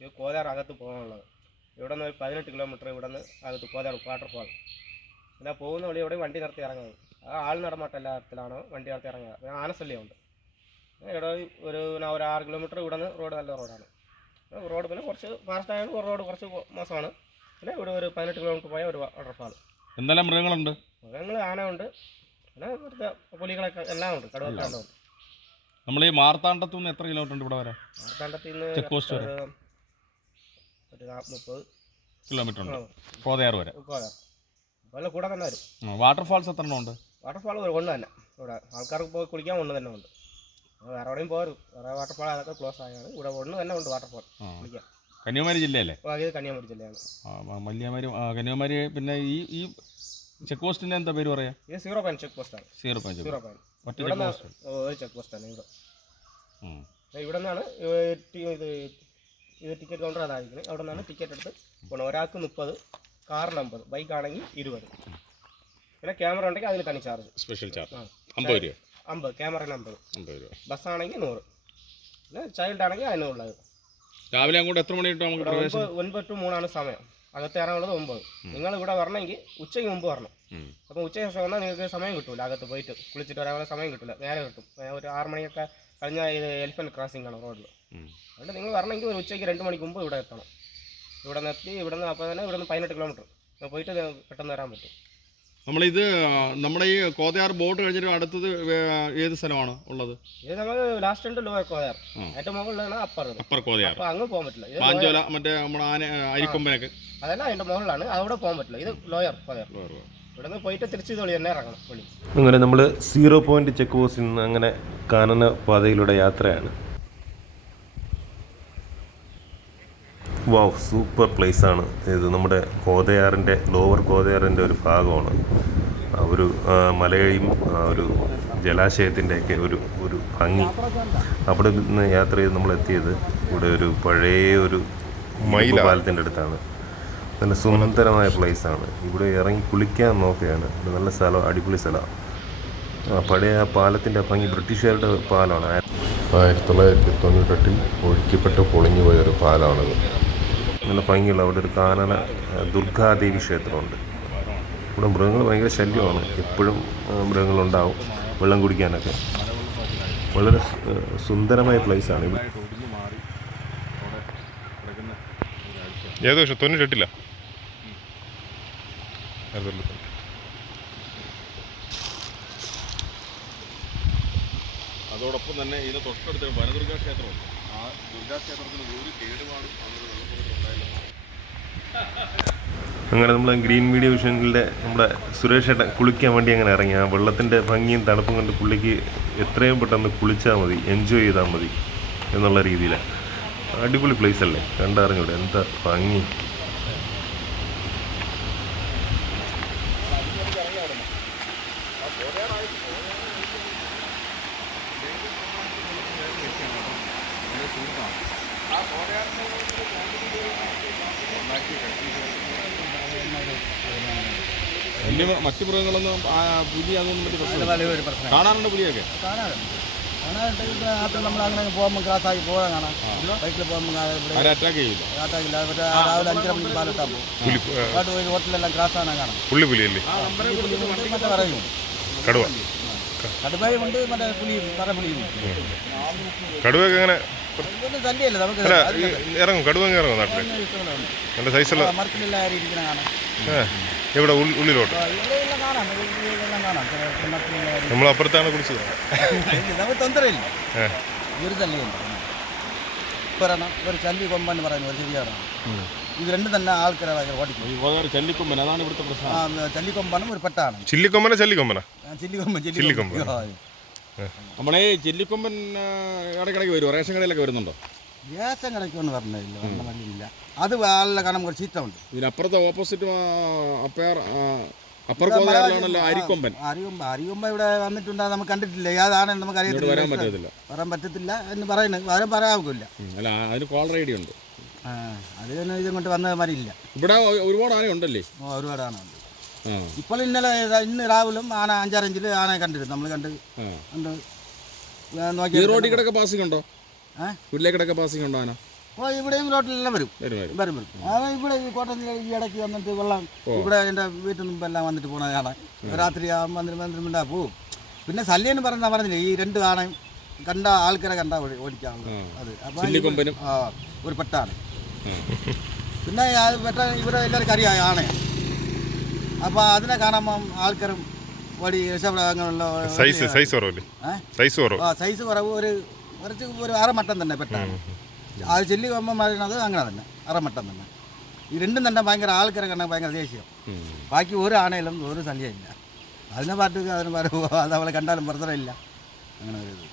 ഇത് കോതാർ അകത്ത് പോകാനുള്ളത്. ഇവിടെ നിന്ന് ഒരു 18 കിലോമീറ്റർ ഇവിടെ നിന്ന് അകത്ത് കോതാർ വാട്ടർഫാൾ. പിന്നെ പോകുന്ന വഴി ഇവിടെ വണ്ടി നിർത്തി ഇറങ്ങുന്നത്. ആ ആൾ നടമാട്ടത്തിലാണ് വണ്ടി നിർത്തി ഇറങ്ങുക. പിന്നെ ആനശല്യമുണ്ട്. ഇവിടെ ഒരു 6 കിലോമീറ്റർ ഇവിടെ നിന്ന് റോഡ് നല്ല റോഡാണ്. റോഡ് പിന്നെ കുറച്ച് ഫാസ്റ്റ് ആയതുകൊണ്ട് റോഡ് കുറച്ച് മോശമാണ്. പിന്നെ ഇവിടെ ഒരു 18 കിലോമീറ്റർ പോയ ഒരു വാട്ടർഫാൾ. എന്തെല്ലാം മൃഗങ്ങളുണ്ട്? മൃഗങ്ങൾ ആന ഉണ്ട്, പിന്നെ ഇവിടുത്തെ പുലികളൊക്കെ എല്ലാം ഉണ്ട്, കടുവൊക്കെ എല്ലാം ഉണ്ട്. നമ്മൾ ഈ മാർത്താണ്ഡത്തു നിന്ന് എത്ര കിലോമീറ്റർ ഉണ്ട് ഇവിടെ വരെ? മാർത്താണ്ഡത്തിൽ നിന്ന് ചെക്ക് പോസ്റ്റ് വരെ ഒരു 30 കിലോമീറ്റർ ഉണ്ട്. കോതയാർ വരെ അതുപോലെ കൂടെ തന്നെ വരും. വാട്ടർഫാൾസ് എത്ര എണ്ണം ഉണ്ട്? വാട്ടർഫാൾ ഒന്ന് തന്നെ. ഇവിടെ ആൾക്കാർക്ക് പോയി കുളിക്കാൻ ഒന്ന് തന്നെ ഉണ്ട്. വേറെ എവിടെയും പോരും. വേറെ വാട്ടർഫാൾ അതൊക്കെ ക്ലോസ് ആയാണ്. ഇവിടെ ഒന്ന് തന്നെ ഉണ്ട് വാട്ടർഫാൾ കുളിക്കാൻ. കന്യാകുമാരി ജില്ലയല്ലേ? ഇത് കന്യാകുമാരി ജില്ലയാണ്. കന്യാകുമാരി. പിന്നെ ഈ ചെക്ക് പോസ്റ്റിൻ്റെ എന്താ പേര് പറയാ? ഇത് 0 പോയിന്റ് ചെക്ക് പോസ്റ്റാണ്. 0 പോയിന്റ് ഒരു ചെക്ക് പോസ്റ്റാണ് ഇവിടെ. ഇവിടെ നിന്നാണ് ഇത് ടിക്കറ്റ് കൗണ്ടർ അതായിരിക്കുന്നത്. അവിടെ നിന്നാണ് ടിക്കറ്റ് എടുത്ത് പോകണം. ഒരാൾക്ക് 30, കാറിന് 50, ബൈക്കാണെങ്കിൽ 20. പിന്നെ ക്യാമറ ഉണ്ടെങ്കിൽ അതിന് തനി ചാർജ്, സ്പെഷ്യൽ ചാർജ് 50 രൂപ. 50 ക്യാമറന് 50 രൂപ. ബസ്സാണെങ്കിൽ 100. പിന്നെ ചൈൽഡ് ആണെങ്കിൽ അതിനുള്ളത്. രാവിലെ അങ്ങോട്ട് എത്ര മണി തൊട്ട് നമുക്ക് 9 to 3 സമയം. അകത്ത് ഇറങ്ങുന്നത് 9. നിങ്ങൾ ഇവിടെ വരണമെങ്കിൽ ഉച്ചയ്ക്ക് മുമ്പ് വരണം. അപ്പോൾ ഉച്ച ശേഷം വന്നാൽ നിങ്ങൾക്ക് സമയം കിട്ടില്ല. അകത്ത് പോയിട്ട് കുളിച്ചിട്ട് വരാനുള്ള സമയം കിട്ടില്ല. നേരെ കിട്ടും. ഒരു 6 മണിയൊക്കെ കഴിഞ്ഞാൽ ഇത് എലിഫൻറ്റ് ക്രോസിംഗ് ആണ് റോഡിൽ. അതുകൊണ്ട് നിങ്ങൾ വരണമെങ്കിൽ ഒരു ഉച്ചയ്ക്ക് 2 മണിക്ക് മുമ്പ് ഇവിടെ എത്തണം. ഇവിടെ നിന്ന് എത്തി ഇവിടെ നിന്ന് അപ്പോൾ തന്നെ ഇവിടെ നിന്ന് 18 കിലോമീറ്റർ പോയിട്ട് പെട്ടെന്ന് വരാൻ പറ്റും. നമ്മളിത് നമ്മുടെ ഈ കോതയാർ ബോട്ട് കഴിഞ്ഞിട്ട് അടുത്തത് ഏത് സ്ഥലമാണ് ഉള്ളത്? ഇത് നമ്മൾ ലാസ്റ്റ് ഉണ്ട് ലോയർ കോതയാർ. ഏറ്റവും മുകളിലാണ് അപ്പർ കോതയാർ. അപ്പോൾ അങ്ങ് പോകാൻ പറ്റില്ല. പാഞ്ചോല മറ്റേ നമ്മുടെ അരിക്കൊമ്പനൊക്കെ അതല്ല അതിൻ്റെ മുകളിലാണ്. അവിടെ പോകാൻ പറ്റില്ല. ഇത് ലോയർ കോതയാർ. ഇവിടെ നിന്ന് പോയിട്ട് തിരിച്ച് ഇത് വഴി തന്നെ ഇറങ്ങണം പുള്ളി. അങ്ങനെ നമ്മൾ 0 പോയിന്റ് ചെക്ക് പോസ്റ്റിൽ നിന്ന് അങ്ങനെ കാനന പാതയിലൂടെ യാത്രയാണ്. വാവ്, സൂപ്പർ പ്ലേസാണ് ഇത്. നമ്മുടെ കോതയാറിൻ്റെ ലോവർ കോതയാറിൻ്റെ ഒരു ഭാഗമാണ്. ഒരു മലയും ഒരു ജലാശയത്തിൻ്റെയൊക്കെ ഒരു ഭംഗി. അവിടെ നിന്ന് യാത്ര ചെയ്ത് നമ്മൾ എത്തിയത് ഇവിടെ ഒരു പഴയ ഒരു പാലത്തിൻ്റെ അടുത്താണ്. നല്ല സുന്ദരമായ പ്ലേസാണ്. ഇവിടെ ഇറങ്ങി കുളിക്കാൻ നോക്കുകയാണ്. നല്ല സ്ഥലം, അടിപൊളി സ്ഥലമാണ്. പഴയ പാലത്തിൻ്റെ ഭംഗി ബ്രിട്ടീഷുകാരുടെ പാലമാണ്. 1998 ഒഴുക്കിപ്പെട്ട് പൊളിഞ്ഞു പോയൊരു പാലമാണിത്. നല്ല ഭംഗിയുള്ള അവിടെ ഒരു കാനന ദുർഗാദേവി ക്ഷേത്രമുണ്ട്. ഇവിടെ മൃഗങ്ങൾ ഭയങ്കര ശല്യമാണ്. എപ്പോഴും മൃഗങ്ങളുണ്ടാവും വെള്ളം കുടിക്കാനൊക്കെ. വളരെ സുന്ദരമായ പ്ലേസാണ് ഇവിടെ. ഏകദേശം 98 അതോടൊപ്പം തന്നെ ഇതിന് തൊട്ടടുത്ത് വനദുർഗാ ക്ഷേത്രമുണ്ട്. ആ ദുർഗാ ക്ഷേത്രത്തിന് ഒരു കേടുപാടും അങ്ങനെ നമ്മൾ ഗ്രീൻ മീഡിയ വിഷനിലെ നമ്മുടെ സുരേഷ് ഏട്ടൻ കുളിക്കാൻ വേണ്ടി അങ്ങനെ ഇറങ്ങി. ആ വെള്ളത്തിൻ്റെ ഭംഗിയും തണുപ്പും കൊണ്ട് പുള്ളിക്ക് എത്രയും പെട്ടെന്ന് കുളിച്ചാൽ മതി, എൻജോയ് ചെയ്താൽ മതി എന്നുള്ള രീതിയിലാണ്. അടിപൊളി പ്ലേസ് അല്ലേ, കണ്ടറിഞ്ഞൂടെ എന്താ ഭംഗി. മറ്റു മൃഗങ്ങളൊന്നും പുലി അതൊന്നും പറ്റി പ്രശ്നം കാണാറുണ്ട്? പുലിയൊക്കെ നമ്മളങ്ങനെ പോകുമ്പോൾ ക്ലാസ്സാക്കി പോകാൻ കാണാം. ബൈക്കിൽ പോകുമ്പോൾ അറ്റാക്ക് ചെയ്യില്ല. അറ്റാക്കില്ല. രാവിലെ 5:30 മണിക്ക് പാലിട്ടാൽ പോകും. പോയി ഹോട്ടലെല്ലാം ക്ലാസ്സാണ് കാണാം. പുള്ളിയല്ലേ മറ്റേ പറയും കടുവ, കടുവയും ഉണ്ട്, മറ്റേ പുലിയും പുലിയും. കടുവയൊക്കെ അങ്ങനെ ശല്യമല്ലേ നമുക്ക്? ഇറങ്ങും, കടുവ ഇറങ്ങും നാട്ടിൽ. നല്ല സൈസുള്ള മരത്തിലെല്ലാം ഇരിക്കുന്ന കാണാം. ഇവിടെ ഉള്ളിലോട്ട് കാണാം. നമ്മൾ അപ്പുറത്താണ് കുളിച്ചത്. നമുക്ക് തൊന്തരയില്ല. ഒരു ശല്യമുണ്ട്. പറയണം ഒരു ചല്ലി കൊമ്പെന്ന് പറയുന്നത് ഒരു ശരിയാണ്. ഇത് രണ്ടും തന്നെ ആൾക്കാരെ ഓടിക്കും. ചല്ലിക്കൊമ്പൻ അതാണ് ഇവിടുത്തെ പ്രശ്നം. ചല്ലിക്കൊമ്പനും ഒരു പെട്ടാണ്. ചില്ലിക്കൊമ്പന നമ്മളെ ചെല്ലിക്കൊമ്പൻ ഇടയ്ക്കിടയ്ക്ക് വരുമോ? റേഷൻ കടയിലൊക്കെ വരുന്നുണ്ടോ? റേഷൻ കടയ്ക്കൊന്നും പറഞ്ഞില്ല, വഴിയില്ല. അത് വളരെ കാണാൻ ഒരു ചീറ്റമുണ്ട്. ഇതിനപ്പുറത്തെ ഓപ്പോസിറ്റ് അപ്പർ കോതയാറിലാണല്ലോ അരിക്കൊമ്പൻ. അരികൊമ്പ ഇവിടെ വന്നിട്ടുണ്ടോ നമുക്ക് കണ്ടിട്ടില്ല. ഏതാണെന്ന് നമുക്ക് അറിയത്തില്ല. വരാൻ പറ്റത്തില്ല എന്ന് പറയുന്നത്. വരാൻ പറയാവില്ല. അല്ല, അതിന് കോളർ ഐ ഡി ഉണ്ട്. അത് തന്നെ ഇതുകൊണ്ട് വന്ന മാതിരിയില്ല. ഇവിടെ ഒരുപാട് ആന ഉണ്ടല്ലേ? ഒരുപാട് ആന ഉണ്ട്. ഇപ്പോൾ ഇന്ന് രാവിലും ആന 5-6 ഇഞ്ചിൽ ആന കണ്ടിരുന്നു. നമ്മൾ കണ്ട് നോക്കി. റോഡിൽ കിടക്കെ പാസിംഗ് ഉണ്ടോ? വീട്ടിലേക്കിടക്കെ പാസിംഗ് ഉണ്ടോ ആന? അപ്പോൾ ഇവിടെയും റോട്ടിലെല്ലാം വരും. അത് ഇവിടെ ഈ കോട്ടയം ഈ ഇടയ്ക്ക് വന്നിട്ട് വെള്ളം ഇവിടെ എൻ്റെ വീട്ടിൽ മുമ്പ് എല്ലാം വന്നിട്ട് പോകുന്നതാണ്. രാത്രി വന്നിട്ട് പോവും. പിന്നെ ശല്യം പറഞ്ഞില്ലേ ഈ 2 ആണയും കണ്ട ആൾക്കാരെ കണ്ട ഓടിക്കാനുള്ളത്. അത് അപ്പോൾ ഒരു പെട്ടാണ്. പിന്നെ പെട്ട ഇവിടെ എല്ലാവർക്കും അറിയാം ആണയാണ്. അപ്പോൾ അതിനെ കാണുമ്പം ആൾക്കാരും ഓടി രക്ഷപ്പെടാനുള്ള സൈസ് കുറവ് ഒരു അരമട്ടം തന്നെ പെട്ടാണ്. അത് ചെല്ലി കൊമ്പം പറയുന്നത് അങ്ങനെ തന്നെ അരമട്ടം തന്നെ. ഈ 2 തന്നെ ഭയങ്കര ആൾക്കാരെ കണ്ടാൽ ഭയങ്കര ദേഷ്യം. ബാക്കി ഒരു ആണയിലും ഒരു ശല്യമില്ല. അതിനെ പാട്ട് അത് അവളെ കണ്ടാലും പ്രശ്നമില്ല. അങ്ങനെ ഒരു ഇത്.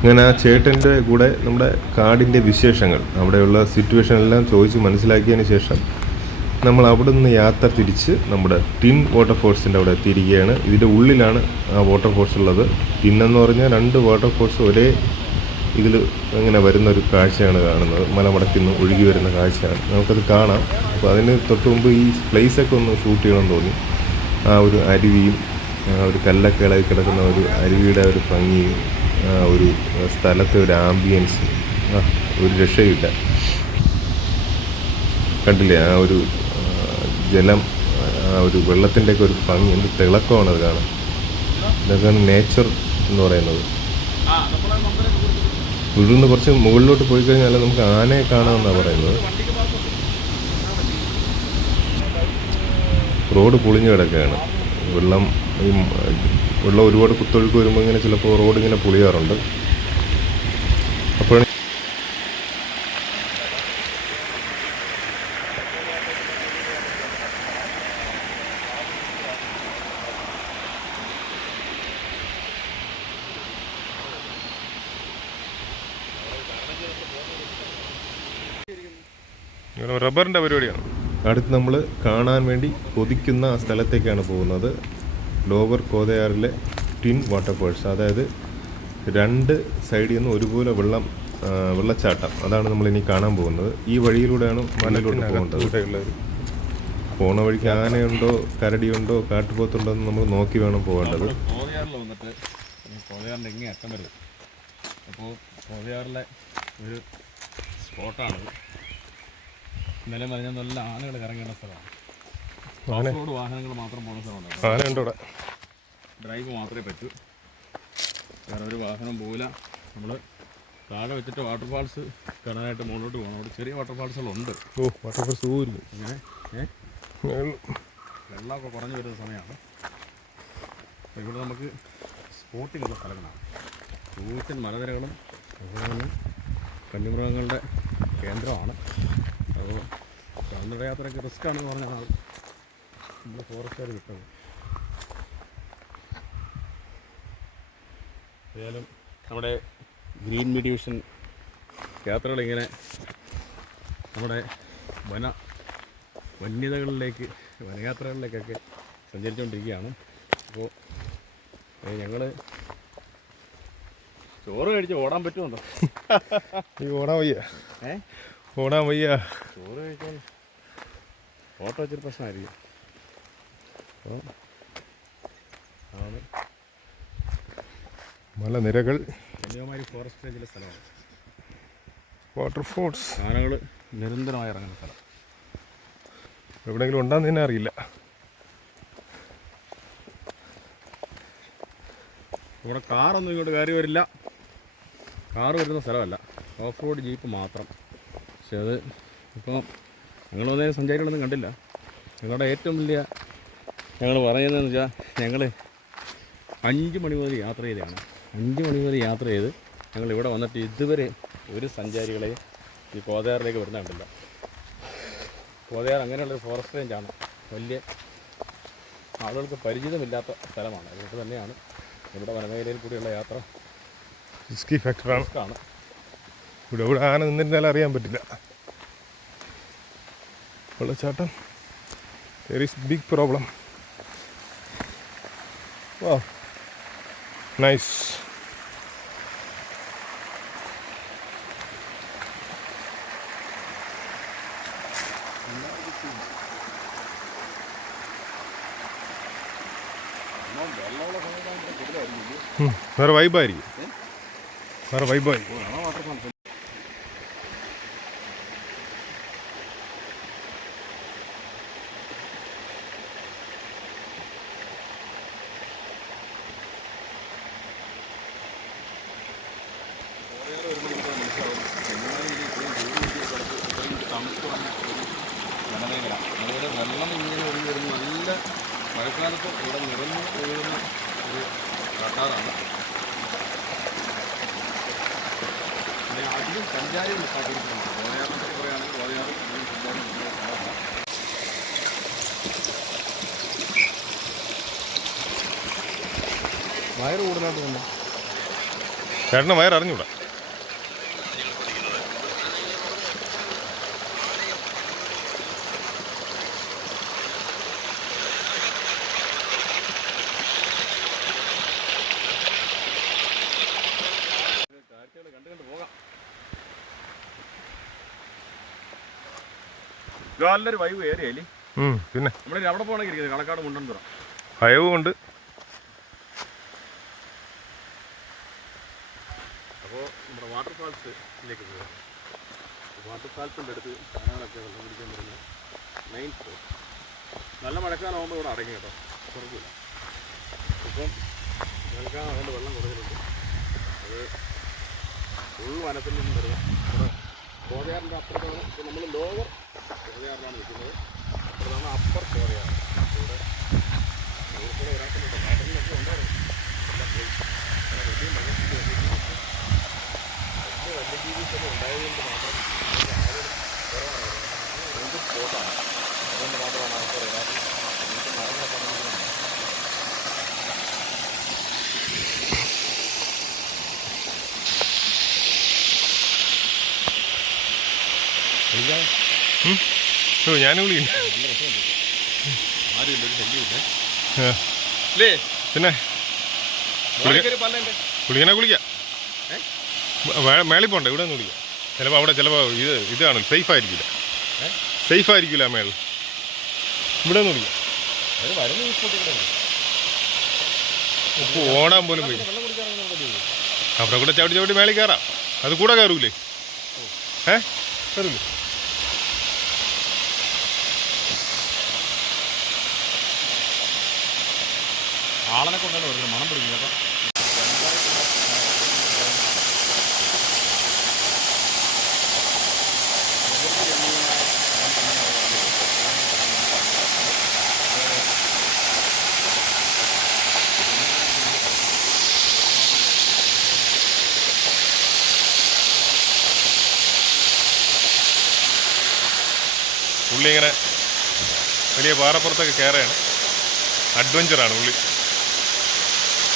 അങ്ങനെ ആ ചേട്ടൻ്റെ കൂടെ നമ്മുടെ കാടിൻ്റെ വിശേഷങ്ങൾ അവിടെയുള്ള സിറ്റുവേഷൻ എല്ലാം ചോദിച്ച് മനസ്സിലാക്കിയതിന് ശേഷം നമ്മൾ അവിടെ നിന്ന് യാത്ര തിരിച്ച് നമ്മുടെ ടിൻ വാട്ടർഫോൾസിൻ്റെ അവിടെ എത്തിയിരിക്കുകയാണ്. ഇതിൻ്റെ ഉള്ളിലാണ് ആ വാട്ടർഫോൾസ് ഉള്ളത്. ടിൻ എന്ന് പറഞ്ഞാൽ 2 വാട്ടർഫോൾസ് ഒരേ ഇതിൽ ഇങ്ങനെ വരുന്നൊരു കാഴ്ചയാണ് കാണുന്നത്. മലമടക്കിന്ന് ഒഴുകി വരുന്ന കാഴ്ചയാണ്, നമുക്കത് കാണാം. അപ്പോൾ അതിന് തൊട്ട് മുമ്പ് ഈ പ്ലേസൊക്കെ ഒന്ന് ഷൂട്ട് ചെയ്യണമെന്ന് തോന്നി. ആ ഒരു അരുവിയും ഒരു കല്ലൊക്കെ ഇളകി കിടക്കുന്ന ഒരു അരുവിയുടെ ഒരു ഭംഗിയും ഒരു സ്ഥലത്തെ ഒരു ആംബിയൻസ് ഒരു രക്ഷയില്ല. കണ്ടില്ലേ ആ ഒരു ജലം, ആ ഒരു വെള്ളത്തിൻ്റെയൊക്കെ ഒരു ഭംഗി, എന്ത് തിളക്കമാണ് അത് കാണാൻ. ഇതൊക്കെയാണ് നേച്ചർ എന്ന് പറയുന്നത്. ഇവിടുന്ന് കുറച്ച് മുകളിലോട്ട് പോയി കഴിഞ്ഞാൽ നമുക്ക് ആനയെ കാണാമെന്നാണ് പറയുന്നത്. റോഡ് പൊളിഞ്ഞു കിടക്കുകയാണ്. വെള്ളം ഒരുപാട് കുത്തൊഴുക്ക് വരുമ്പോൾ ഇങ്ങനെ ചിലപ്പോൾ റോഡ് ഇങ്ങനെ പൊളിയാറുണ്ട്. അപ്പോഴാണ് റബ്ബറിൻ്റെ പരിപാടിയാണ്. അടുത്ത് നമ്മൾ കാണാൻ വേണ്ടി കൊതിക്കുന്ന ആ സ്ഥലത്തേക്കാണ് പോകുന്നത്. ലോവർ കോതയാറിലെ ടിൻ വാട്ടർഫോൾസ്, അതായത് 2 സൈഡിൽ നിന്ന് ഒരുപോലെ വെള്ളച്ചാട്ടം. അതാണ് നമ്മളിനി കാണാൻ പോകുന്നത്. ഈ വഴിയിലൂടെയാണ് മലയിലോട്ട് പോകേണ്ടത്. പോണ വഴിക്ക് ആനയുണ്ടോ കരടിയുണ്ടോ കാട്ടുപോത്തുണ്ടോ എന്ന് നമ്മൾ നോക്കി വേണം പോകേണ്ടത്. കോതയാറിൽ വന്നിട്ട് കോതയാറിൻ്റെ ഇങ്ങനെ അറ്റം വരുന്നത്. അപ്പോൾ കോതയാറിലെ ഒരു സ്പോട്ടാണിത്. ഇന്നലെ പറഞ്ഞാൽ നല്ല ആനകൾ ഇറങ്ങേണ്ട സ്ഥലമാണ്. റോഡ് വാഹനങ്ങൾ മാത്രം പോകുന്ന സ്ഥലമാണ്. ആനയുണ്ട് ഇവിടെ. ഡ്രൈവ് മാത്രമേ പറ്റൂ, വേറെ ഒരു വാഹനം പോകില്ല. നമ്മൾ താഴെ വെച്ചിട്ട് വാട്ടർഫാൾസ് കാണാനായിട്ട് മുകളിലോട്ട് പോകണം. അവിടെ ചെറിയ വാട്ടർഫാൾസുകളുണ്ട്. വാട്ടർഫോൾസ് പോയിരുന്നു. ഇങ്ങനെ വെള്ളമൊക്കെ കുറഞ്ഞു വരുന്ന സമയമാണ്. അപ്പോൾ ഇവിടെ നമുക്ക് സ്പോട്ടിംഗ് ഉള്ള സ്ഥലങ്ങളാണ്. കൂറ്റൻ മലനിരകളും അതുപോലെ വന്യമൃഗങ്ങളുടെ കേന്ദ്രമാണ്. അപ്പോൾ കാൽനട യാത്രയ്ക്ക് റിസ്ക് ആണെന്ന് പറഞ്ഞാൽ നമ്മൾ ഫോറസ്റ്റുകാർ വിട്ടത്. ഏതായാലും നമ്മുടെ ഗ്രീൻ മീഡിയേഷൻ യാത്രകളിങ്ങനെ നമ്മുടെ വനയാത്രകളിലേക്കൊക്കെ സഞ്ചരിച്ചുകൊണ്ടിരിക്കുകയാണ്. അപ്പോൾ ഞങ്ങൾ ചോറ് കഴിച്ച് ഓടാൻ പറ്റുന്നുണ്ടോ? ഓടാൻ വയ്യ. ചോറ് കഴിക്കാൻ ഓട്ടോ വെച്ചൊരു പ്രശ്നമായിരിക്കും. അപ്പോൾ ആണ് മലനിരകൾ, കന്യാകുമാരി ഫോറസ്റ്റ് റേഞ്ചിലെ സ്ഥലമാണ്. വാട്ടർഫോൾസ്, ആനകൾ നിരന്തരമായി ഇറങ്ങുന്ന സ്ഥലം. എവിടെയെങ്കിലും ഉണ്ടാകുന്ന തന്നെ അറിയില്ല. ഇവിടെ കാറൊന്നും ഇങ്ങോട്ട് കയറി വരില്ല. കാറ് വരുന്ന സ്ഥലമല്ല, ഓഫ് റോഡ് ജീപ്പ് മാത്രം. പക്ഷെ അത് ഇപ്പോൾ ഞങ്ങൾ വന്നതിന് സഞ്ചാരികളൊന്നും കണ്ടില്ല. ഞങ്ങളുടെ ഏറ്റവും വലിയ ഞങ്ങൾ പറയുന്നതെന്ന് വെച്ചാൽ ഞങ്ങൾ 5 മണി മുതൽ യാത്ര ചെയ്തതാണ്. 5 മണി മുതൽ യാത്ര ചെയ്ത് ഞങ്ങൾ ഇവിടെ വന്നിട്ട് ഇതുവരെ ഒരു സഞ്ചാരികളെ ഈ കോതയാറിലേക്ക് വരുന്ന കണ്ടില്ല. കോതയാർ അങ്ങനെയുള്ളൊരു ഫോറസ്റ്റ് റേഞ്ചാണ്. വലിയ ആളുകൾക്ക് പരിചിതമില്ലാത്ത സ്ഥലമാണ്. അതുകൊണ്ട് തന്നെയാണ് ഇവിടെ വനമേഖലയിൽ കൂടിയുള്ള യാത്ര റിസ്കി ഫാക്ടറാണ്. റിസ്ക്കാണ്. ഇവിടെ ആന നിന്നിരുന്നാൽ അറിയാൻ പറ്റില്ല. വെള്ളച്ചാട്ടം, there is big problem. Wow, nice. വേറെ വൈബായിരിക്കും. വേറെ വൈബായി. വനമേഖല അതുപോലെ വെള്ളം ഇങ്ങനെ ഒഴുകി വരുന്ന നല്ല മഴക്കാലത്ത് ഇവിടെ നിറഞ്ഞു ഒഴുകുന്ന ഒരു കാട്ടാറാണ്. പിന്നെ അധികം സഞ്ചാരികൾ കിട്ടാതിരിക്കുന്നുണ്ട്. കോതയാറിനെ പറയുകയാണെങ്കിൽ കോതയാറ് അധികം സഞ്ചാരം വയറ് കൂടുതലായിട്ട് തന്നെ ചേട്ടന് വയററിഞ്ഞൂടാ. നല്ലൊരു വൈബ് ഏരിയല്ലേ. പിന്നെ നമ്മുടെ അവിടെ പോകണമെങ്കിൽ ഇരിക്കുന്നത് കളക്കാട് മുണ്ടൻതുറ ഭയവും ഉണ്ട്. അപ്പോൾ നമ്മുടെ വാട്ടർഫാൾസിലേക്ക് പോകാം. വാട്ടർഫാൾസിൻ്റെ അടുത്ത് സാധനങ്ങളൊക്കെ വെള്ളം പിടിക്കാൻ വരുന്ന മെയിൻ സ്പോട്ട്. നല്ല മഴക്കാലമാകുമ്പോൾ ഇവിടെ അടയ്ക്കും കേട്ടോ, കുറവില്ല. ഇപ്പം മഴക്കാലമായതുകൊണ്ട് വെള്ളം കുറഞ്ഞിട്ടുണ്ട്. അത് ഫുൾ വനത്തിൽ നിന്നും വരുന്ന കോതയാറിൻ്റെ അപ്പുറത്താണ്. ഇപ്പോൾ നമ്മൾ ലോവർ കോതയാറിലാണ് നിൽക്കുന്നത്. അപ്പുറത്താണ് അപ്പർ കോതയാറ്. ഇവിടെ കൂടെ ഒരാൾക്കുണ്ട് നാട്ടിലൊക്കെ ഉണ്ടായിരുന്നു. എല്ലാം പോയി വലിയ മഴയ്ക്ക് വന്യജീവിസൊക്കെ ഉണ്ടായതുകൊണ്ട് മാത്രം ആളുകൾ കുറവാണ്. എന്ത് സ്പോട്ടാണ്, അതുകൊണ്ട് മാത്രമാണ് ആൾക്കാർ വരാറ്. നമുക്ക് മരങ്ങളൊക്കെ ഞാൻ വിളിക്കുന്നു. ആരും ഇല്ല, ഒരു ശല്യമില്ല. പിന്നെ കുളിക്കണേ കുളിക്കാം. മേളിൽ പോണ്ടേ, ഇവിടെ ഒന്ന് കുളിക്കാം. ചിലപ്പോൾ അവിടെ ചിലപ്പോൾ ഇതാണ് സേഫ് ആയിരിക്കില്ല. സേഫ് ആയിരിക്കില്ല മേളിൽ. ഇവിടെ ഒന്ന് കുളിക്കാം. ഉപ്പ് ഓടാൻ പോലും പോയി. അവിടെ കൂടെ ചവിട്ടി ചവിട്ടി മേളിൽ കയറാം. അത് കൂടെ കയറൂലേ? കയറൂലേ? ആളനെ കൊണ്ടല്ലോ ഒരു മണം പിടിക്കും കേട്ടോ. പുള്ളി ഇങ്ങനെ വലിയ പാറപ്പുറത്തൊക്കെ കയറുകയാണ്. അഡ്വഞ്ചറാണ് പുള്ളി.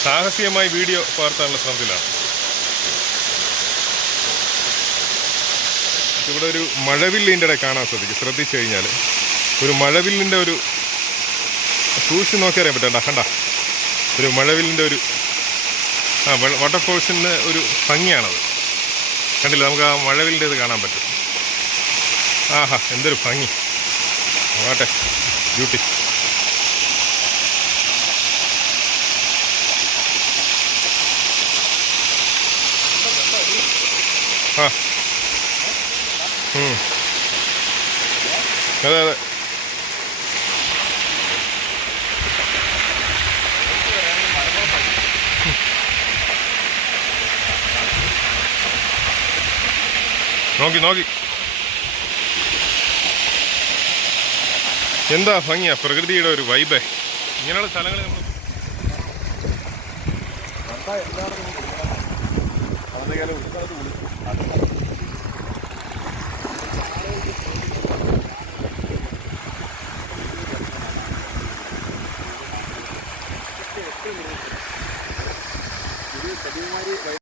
സാഹസികമായി വീഡിയോ പകർത്താനുള്ള ശ്രമത്തിലാണ്. ഇവിടെ ഒരു മഴവില്ലിൻ്റെ ഇടയിൽ കാണാൻ സാധിക്കും. ശ്രദ്ധിച്ചു കഴിഞ്ഞാൽ ഒരു മഴവില്ലിൻ്റെ ഒരു സൂക്ഷിച്ച് നോക്കി അറിയാൻ പറ്റണ്ട. കണ്ട ഒരു മഴവില്ലിൻ്റെ ഒരു വാട്ടർഫോൾസിന് ഒരു ഭംഗിയാണത്. കണ്ടില്ല, നമുക്ക് ആ മഴവില്ലിൻ്റെ ഇത് കാണാൻ പറ്റും. ആഹാ, എന്തൊരു ഭംഗി! ആട്ടെ, ബ്യൂട്ടി. ആ അതെ അതെ. നോക്കി നോക്കി എന്താ ഭംഗിയാ പ്രകൃതിയുടെ ഒരു വൈബേ. ഇങ്ങനെയുള്ള സ്ഥലങ്ങളിൽ നമ്മൾ